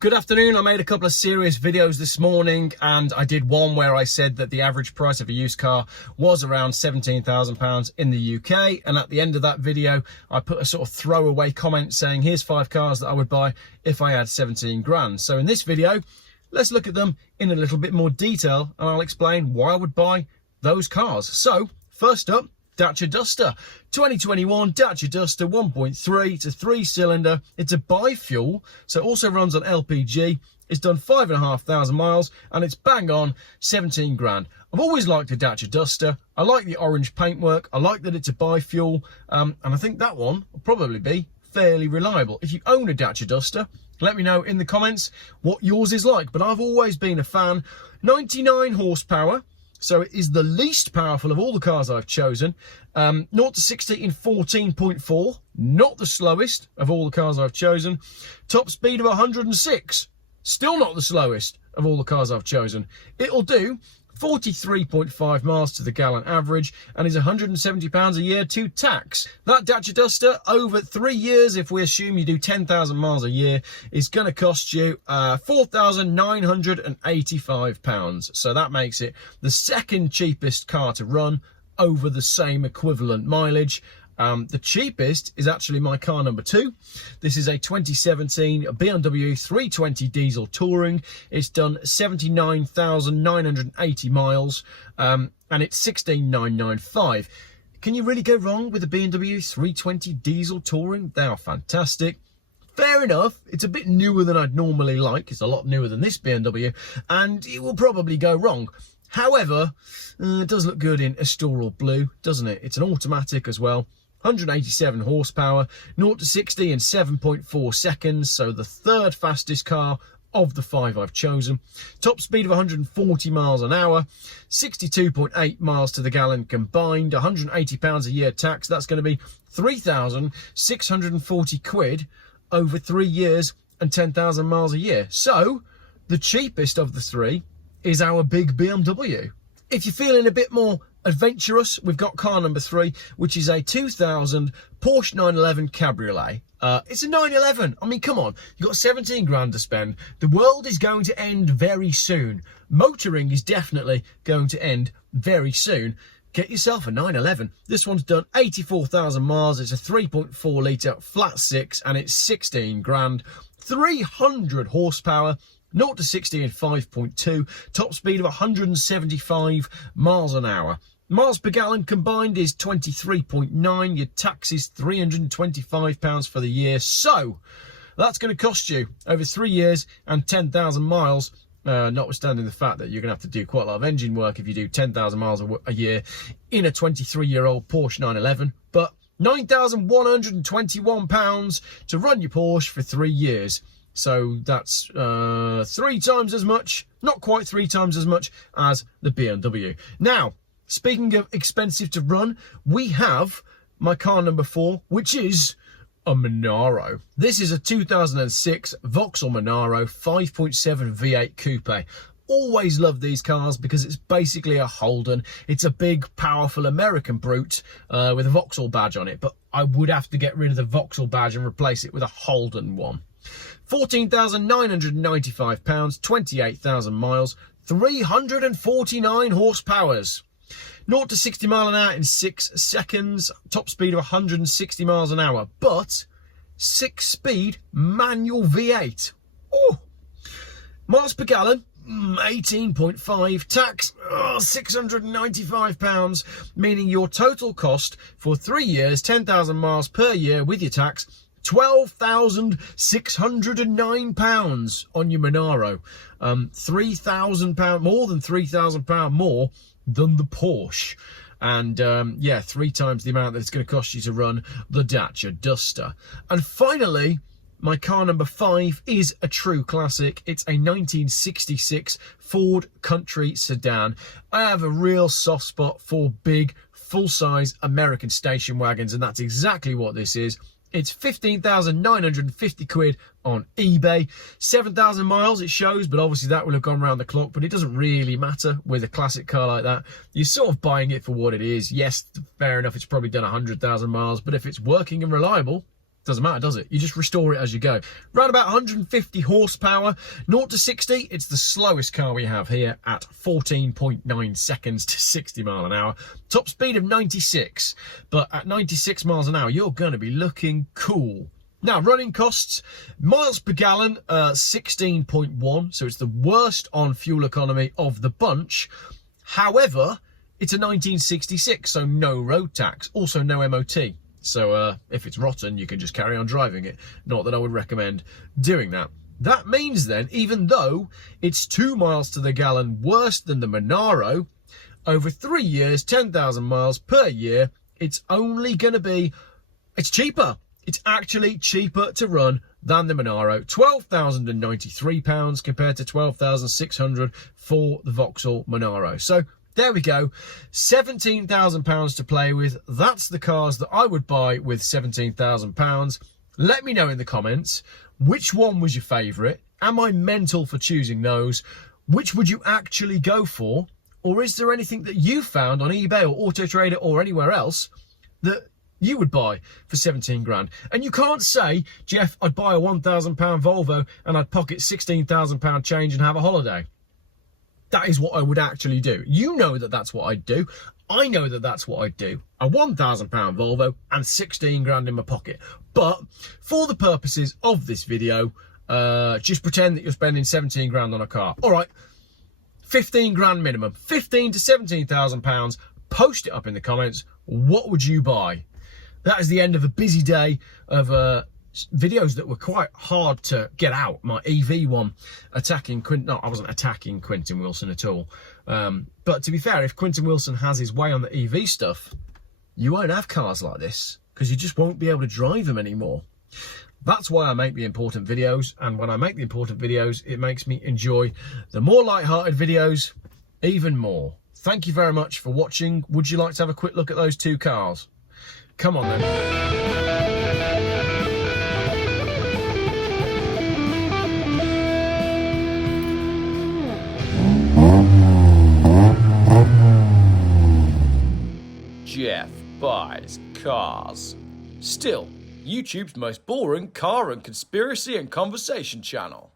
Good afternoon. I made a couple of serious videos this morning, and I did one where I said that the average price of a used car was around £17,000 in the UK. And at the end of that video, I put a sort of throwaway comment saying, here's 5 cars that I would buy if I had 17 grand. So in this video, let's look at them in a little bit more detail, and I'll explain why I would buy those cars. So first up, Dacia Duster, 2021 Dacia Duster 1.3 to 3-cylinder. It's a bi-fuel, so it also runs on LPG. It's done 5,500 miles and it's bang on 17 grand. I've always liked the Dacia Duster. I like the orange paintwork. I like that it's a bi-fuel, and I think that one will probably be fairly reliable. If you own a Dacia Duster, let me know in the comments what yours is like. But I've always been a fan. 99 horsepower. So it is the least powerful of all the cars I've chosen. 0 to 60 in 14.4, not the slowest of all the cars I've chosen. Top speed of 106, still not the slowest of all the cars I've chosen. It'll do 43.5 miles to the gallon average and is £170 a year to tax. That Dacia Duster over 3 years, if we assume you do 10,000 miles a year, is going to cost you £4,985. So that makes it the second cheapest car to run over the same equivalent mileage. The cheapest is actually my car number 2. This is a 2017 BMW 320 diesel touring. It's done 79,980 miles, and it's 16,995. Can you really go wrong with a BMW 320 diesel touring? They are fantastic. Fair enough, it's a bit newer than I'd normally like. It's a lot newer than this BMW, and it will probably go wrong. However, it does look good in Astoral Blue, doesn't it? It's an automatic as well. 187 horsepower, 0 to 60 in 7.4 seconds, so the third fastest car of the 5 I've chosen. Top speed of 140 miles an hour, 62.8 miles to the gallon combined, £180 a year tax. That's going to be 3,640 quid over 3 years and 10,000 miles a year. So the cheapest of the 3 is our big BMW. If you're feeling a bit more adventurous, we've got car number 3, which is a 2000 Porsche 911 Cabriolet. It's a 911. I mean, come on, you've got 17 grand to spend. The world is going to end very soon. Motoring is definitely going to end very soon. Get yourself a 911. This one's done 84,000 miles. It's a 3.4 litre flat 6 and it's 16 grand. 300 horsepower. 0 to 60 in 5.2, top speed of 175 miles an hour. Miles per gallon combined is 23.9. Your tax is £325 for the year. So that's going to cost you over 3 years and 10,000 miles, notwithstanding the fact that you're going to have to do quite a lot of engine work if you do 10,000 miles a year in a 23-year-old Porsche 911. But £9,121 to run your Porsche for 3 years. So that's 3 times as much, not quite 3 times as much as the BMW. Now, speaking of expensive to run, we have my car number 4, which is a Monaro. This is a 2006 Vauxhall Monaro 5.7 V8 Coupe. Always love these cars because it's basically a Holden. It's a big, powerful American brute with a Vauxhall badge on it. But I would have to get rid of the Vauxhall badge and replace it with a Holden one. £14,995, 28,000 miles, 349 horsepowers. 0 to 60 mile an hour in 6 seconds, top speed of 160 miles an hour, but 6-speed manual V8. Oh, miles per gallon, 18.5, tax, £695, meaning your total cost for 3 years, 10,000 miles per year with your tax, £12,609 on your Monaro. £3,000, more than £3,000 more than the Porsche. And yeah, 3 times the amount that it's going to cost you to run the Dacia Duster. And finally, my car number 5 is a true classic. It's a 1966 Ford Country Sedan. I have a real soft spot for big, full-size American station wagons, and that's exactly what this is. It's 15,950 quid on eBay. 7,000 miles it shows, but obviously that will have gone round the clock, but it doesn't really matter with a classic car like that. You're sort of buying it for what it is. Yes, fair enough, it's probably done 100,000 miles, but if it's working and reliable, Doesn't matter, does it? You just restore it as you go. Around about 150 horsepower. 0 to 60, it's the slowest car we have here at 14.9 seconds to 60 mile an hour. Top speed of 96. But at 96 miles an hour, you're going to be looking cool. Now, running costs, miles per gallon, 16.1. So it's the worst on fuel economy of the bunch. However, it's a 1966, so no road tax. Also no MOT. So if it's rotten, you can just carry on driving it. Not that I would recommend doing that. That means then, even though it's 2 miles to the gallon worse than the Monaro, over 3 years, 10,000 miles per year, it's only going to be, it's cheaper. It's actually cheaper to run than the Monaro. £12,093 compared to £12,600 for the Vauxhall Monaro. So there we go, £17,000 to play with. That's the cars that I would buy with £17,000. Let me know in the comments, which one was your favourite? Am I mental for choosing those? Which would you actually go for? Or is there anything that you found on eBay or Auto Trader or anywhere else that you would buy for 17 grand? And you can't say, Geoff, I'd buy a £1,000 Volvo and I'd pocket £16,000 change and have a holiday. That is what I would actually do. You know that that's what I'd do. I know that that's what I'd do. A £1,000 Volvo and 16 grand in my pocket. But for the purposes of this video, just pretend that you're spending 17 grand on a car. All right, 15 grand minimum, 15 to 17,000 pounds. Post it up in the comments. What would you buy? That is the end of a busy day of videos that were quite hard to get out. My EV one attacking Quintin. No, I wasn't attacking Quintin Wilson at all. But to be fair, if Quintin Wilson has his way on the EV stuff, you won't have cars like this because you just won't be able to drive them anymore. That's why I make the important videos. And when I make the important videos, it makes me enjoy the more light-hearted videos even more. Thank you very much for watching. Would you like to have a quick look at those two cars? Come on then. Geoff buys cars. Still, YouTube's most boring car and conspiracy and conversation channel.